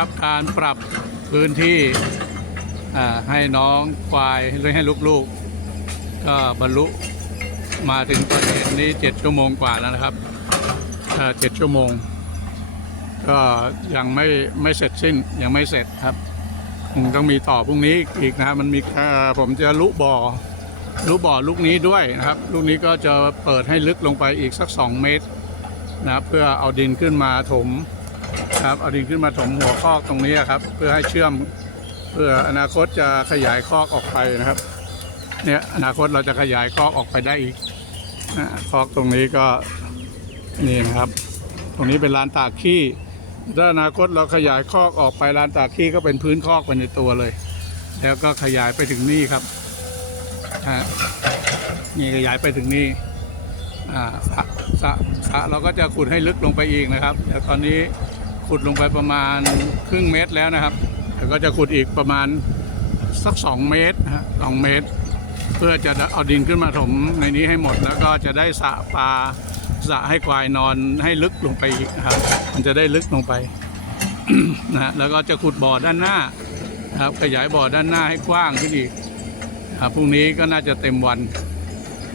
ครับ การปรับพื้นที่ให้น้องควายหรือให้ลูกๆ ก็บรรลุมาถึงตอนนี้เจ็ดชั่วโมงกว่าแล้วนะครับเจ็ดชั่วโมง ก็ยังไม่ไม่เสร็จสิ้นยังไม่เสร็จครับคงต้องมีต่อพรุ่งนี้อีกนะมันมีผมจะลุบ่อลุบ่อลูกนี้ด้วยนะครับ ลูกนี้ก็จะเปิดให้ลึกลงไปอีกสัก 2 เมตรนะเพื่อเอาดินขึ้นมาถม ครับเอาดินขึ้นมาถมหัวคอกตรงนี้ครับ เพื่อให้เชื่อมเพื่ออนาคตจะขยายคอกออกไปนะครับ เนี่ยอนาคตเราจะขยายคอกออกไปได้อีกคอกตรงนี้ก็นี่นะครับ ตรงนี้เป็นลานตากขี้ถ้าอนาคตเราขยายคอกออกไปลานตากขี้ก็เป็นพื้นคอกไปในตัวเลย แล้วก็ขยายไปถึงนี่ครับฮะนี่ขยายไปถึงนี่อ่าสระสะสะเราก็จะขุดให้ลึกลงไปอีกนะครับเดี๋ยวตอนนี้ ขุดลงไปประมาณครึ่งเมตรแล้วนะครับแล้วก็จะขุดอีกประมาณสักสองเมตรนะฮะสองเมตร เพื่อจะเอาดินขึ้นมาถมในนี้ให้หมดแล้วก็จะได้สระปลาสระให้ควายนอนให้ลึกลงไปอีกนะครับ มันจะได้ลึกลงไปนะแล้วก็จะขุดบ่อด้านหน้านะครับขยายบ่อด้านหน้าให้กว้างขึ้นอีกครับพรุ่งนี้ก็น่าจะเต็มวัน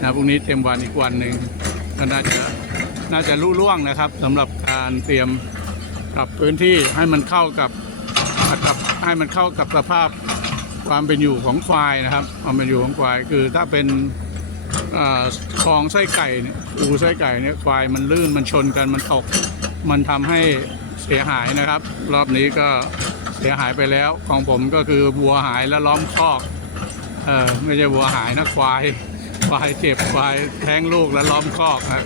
นะพรุ่งนี้เต็มวันอีกวันหนึ่งก็น่าจะน่าจะรุ่ล่วงนะครับสำหรับการเตรียม ปรับพื้นที่ให้มันเข้ากับกับให้มันเข้ากับสภาพความเป็นอยู่ของควายนะครับความเป็นอยู่ของควายคือถ้าเป็นคลองไส้ไก่อูไส้ไก่เนี่ยควายมันลื่นมันชนกันมันตก มันทำให้เสียหายนะครับ รอบนี้ก็เสียหายไปแล้วของผมก็คือวัวหายแล้วล้อมคอกเออไม่ใช่วัวหายนะควายควายเจ็บควายแท้งลูกแล้วล้อมคอกนะ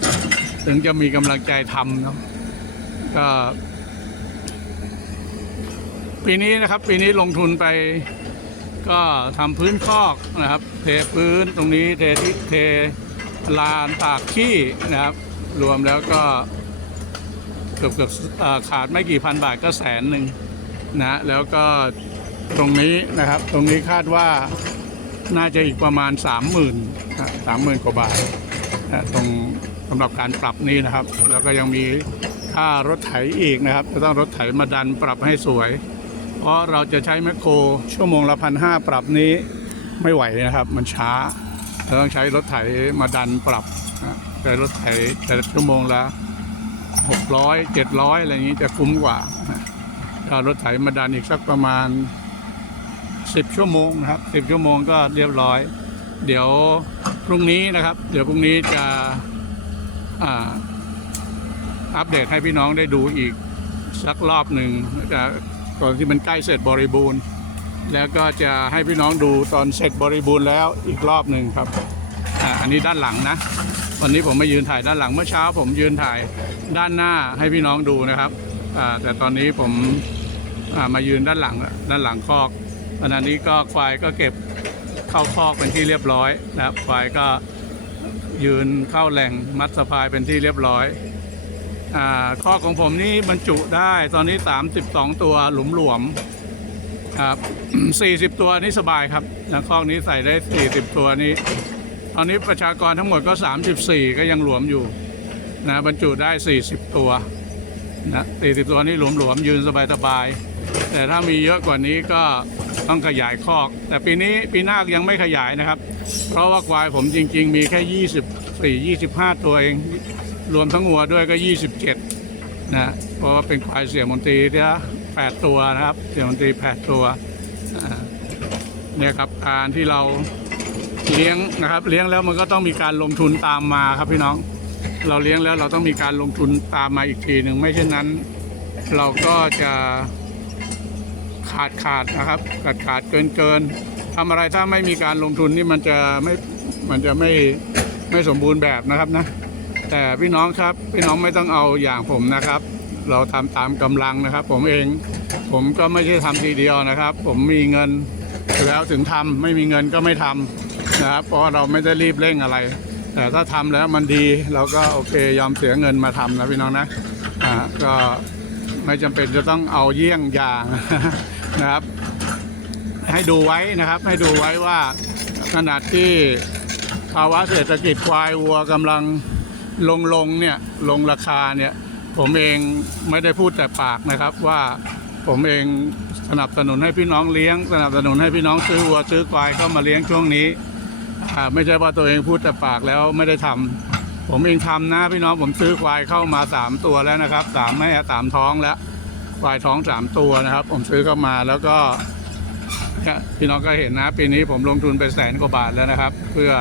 ถึงจะมีกำลังใจทำเนาะก็ ปีนี้นะครับปีนี้ลงทุนไปก็ทำพื้นคอกนะครับ เทพื้นตรงนี้เทที่เทลานตากขี้นะครับ รวมแล้วก็เกือบเกือบขาดไม่กี่พันบาทก็แสนหนึ่งนะแล้วก็ตรงนี้นะครับ ตรงนี้คาดว่าน่าจะอีกประมาณ 3 0,000ื่นสามหมื่นกว่าบาทนะตรงสำหรับการปรับนี้นะครับ แล้วก็ยังมีค่ารถไถอีกนะครับ จะต้องรถไถมาดันปรับให้สวย ราะเราจะใช้แมคโครชั่วโมงละพันห้าปรับนี้ไม่ไหวนะครับ มันช้าเราต้องใช้รถไถมาดันปรับใช้รถไถแต่ชั่วโมงละหกร้อยเจ็ดร้อยอะไรอย่างนี้จะคุ้มกว่าถ้ารถไถมาดันอีกสักประมาณสิบชั่วโมงนะครับสิบชั่วโมงก็เรียบร้อย เดี๋ยวพรุ่งนี้นะครับ เดี๋ยวพรุ่งนี้จะอัปเดตให้พี่น้องได้ดูอีกสักรอบหนึ่งจะ ก่อนที่มันใกล้เสร็จบริบูรณ์ แล้วก็จะให้พี่น้องดูตอนเสร็จบริบูรณ์แล้วอีกรอบหนึ่งครับอ่าอันนี้ด้านหลังนะ วันนี้ผมไม่ยืนถ่ายด้านหลังเมื่อเช้า ผมยืนถ่ายด้านหน้าให้พี่น้องดูนะครับอ่าแต่ตอนนี้ผมมายืนด้านหลังด้านหลังคอกขณะนี้ก็ควายก็เก็บเข้าคอกเป็นที่เรียบร้อยนะครับควายก็ยืนเข้าแหล่งมัดสะพายเป็นที่เรียบร้อย ข้อของผมนี่บรรจุได้ตอนนี้ 32 ตัวหลุมหลวมครับ40 ตัวนี่สบายครับนะข้อนี้ใส่ได้ 40 ตัวนี้ ตอนนี้ประชากรทั้งหมดก็ 34 ก็ยังหลวมอยู่นะบรรจุได้ 40 ตัวนะ40 ตัวนี้หลวมๆยืนสบายๆแต่ถ้ามีเยอะกว่านี้ก็ต้องขยายคอก แต่ปีนี้ปีหน้ายังไม่ขยายนะครับ เพราะว่าควายผมจริง ๆ มีแค่ 24 25 ตัวเอง รวมทั้งหัวด้วยก็ 27 นะ เพราะว่าเป็นควายเสียมนตรีที่8ตัวนะครับ เสียมนตรี 8 ตัวเนี่ยครับการที่เราเลี้ยงนะครับ เลี้ยงแล้วมันก็ต้องมีการลงทุนตามมาครับพี่น้อง เราเลี้ยงแล้วเราต้องมีการลงทุนตามมาอีกทีหนึ่งไม่เช่นนั้น เราก็จะขาดขาดนะครับ ขาดขาดเกินเกินทำอะไรถ้าไม่มีการลงทุนนี่มันจะไม่มันจะไม่ไม่สมบูรณ์แบบนะครับนะ แต่พี่น้องครับพี่น้องไม่ต้องเอาอย่างผมนะครับ เราทำตามกำลังนะครับ ผมเองผมก็ไม่ใช่ทำทีเดียวนะครับ ผมมีเงินแล้วถึงทำไม่มีเงินก็ไม่ทำนะครับ เพราะเราไม่ได้รีบเร่งอะไร แต่ถ้าทำแล้วมันดีเราก็โอเคยอมเสียเงินมาทำนะพี่น้องนะอ่าก็ไม่จำเป็นจะต้องเอาเยี่ยงอย่างนะครับ ให้ดูไว้นะครับ ให้ดูไว้ว่าขนาดที่ภาวะเศรษฐกิจควายวัวกำลัง ลงลงเนี่ยลงราคาเนี่ยผมเองไม่ได้พูดแต่ปากนะครับว่าผมเองสนับสนุนให้พี่น้องเลี้ยง สนับสนุนให้พี่น้องซื้อวัวซื้อควายเข้ามาเลี้ยงช่วงนี้ไม่ใช่ว่าตัวเองพูดแต่ปากแล้วไม่ได้ทำผมเองทำนะพี่น้องผมซื้อควายเข้ามาสามตัวแล้วนะครับสามแม่สามท้องแล้วควายท้องสามตัวนะครับ ผมซื้อเข้ามาแล้วก็พี่น้องก็เห็นนะ ปีนี้ผมลงทุนไปแสนกว่าบาทแล้วนะครับ เพื่อ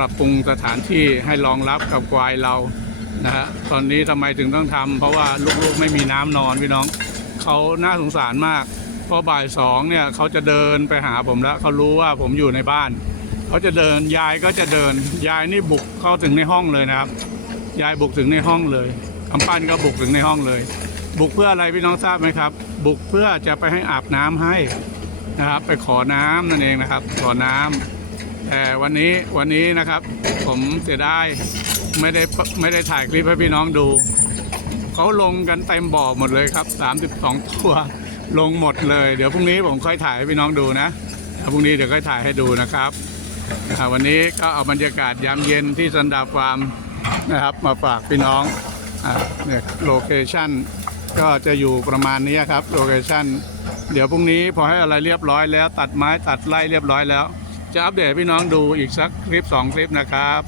ปรับปรุงสถานที่ให้รองรับกับควายเรานะฮะตอนนี้ทำไมถึงต้องทำเพราะว่าลูกๆไม่มีน้ำนอนพี่น้องเขาน่าสงสารมากเพราะบ่ายสองเนี่ยเขาจะเดินไปหาผมแล้วเขารู้ว่าผมอยู่ในบ้านเขาจะเดินยายก็จะเดิน ยายนี่บุกเข้าถึงในห้องเลยนะครับ ยายบุกถึงในห้องเลยกำปั้นก็บุกถึงในห้องเลย บุกเพื่ออะไรพี่น้องทราบไหมครับ บุกเพื่อจะไปให้อาบน้ำให้นะครับ ไปขอน้ำนั่นเองนะครับ ขอน้ำ แต่วันนี้วันนี้นะครับ ผมเสียดายไม่ได้ไม่ได้ถ่ายคลิปให้พี่น้องดู เขาลงกันเต็มบ่อหมดเลยครับ 32 ตัวลงหมดเลย เดี๋ยวพรุ่งนี้ผมค่อยถ่ายให้พี่น้องดูนะแล้วพรุ่งนี้เดี๋ยวค่อยถ่ายให้ดูนะครับวันนี้ก็เอาบรรยากาศยามเย็นที่ซันดาฟาร์มนะครับ มาฝากพี่น้องเนี่ยโลเคชั่นก็จะอยู่ประมาณนี้ครับโลเคชั่นเดี๋ยวพรุ่งนี้พอให้อะไรเรียบร้อยแล้ว ตัดไม้ตัดไล่เรียบร้อยแล้ว จะอัปเดตพี่น้องดูอีกสักคลิปสองคลิปนะครับ